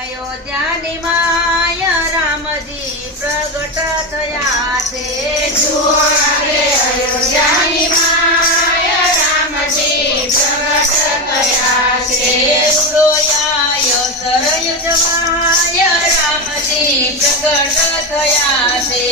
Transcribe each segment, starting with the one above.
અયોધ્યાની my Ramji પ્રગટ થયા છે. જુઓ રે અયોધ્યાની માય રામજી પ્રગટ થયા છે. સુરોયાય સરય જવાય રામજી પ્રગટ થયા છે.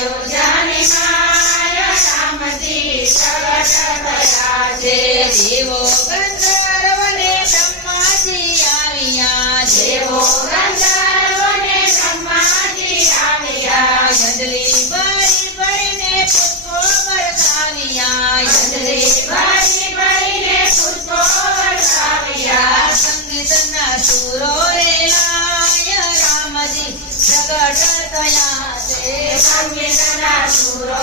દેવો ગંધર્વને બ્રહ્માજી આવ્યા દેવો ગંધર્વને બ્રહ્માજી આવ્યા અંજલિ ભરી ભરીને પુષ્પો બરસાવ્યા અંજલિ ભરી ભરીને પુષ્પો વરસાવ્યા સંગીતના સુરો રે લાય રામજી પ્રગટ થયા છે. સંગીતના સુરો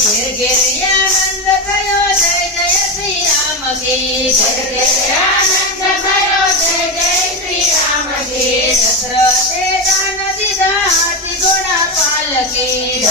ઘેર ઘેર આનંદ જય જય શ્રી રામ કી ઘેર ઘેર પાલકી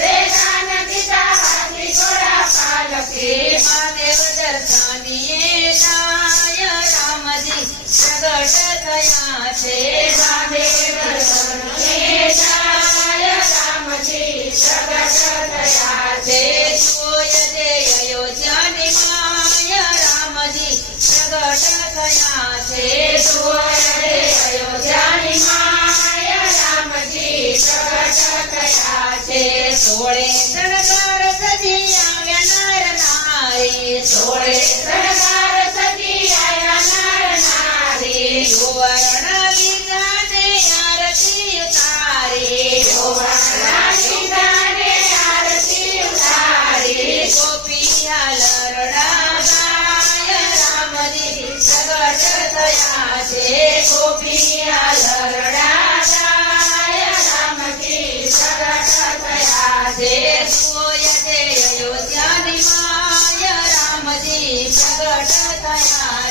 દાન દીધા હાથી ઘોડા પાલકી મહાદેવ દર્શાનીએ જાય રામજી પ્રગટ થયા છે મહાદેવ દર્શને જાય રામજી પ્રગટ થયા છે જોય દે અયોધ્યાની માય રામજી પ્રગટ થયા છે જુઓ રે અયોધ્યાની માયા રામજી પ્રગટ થયા.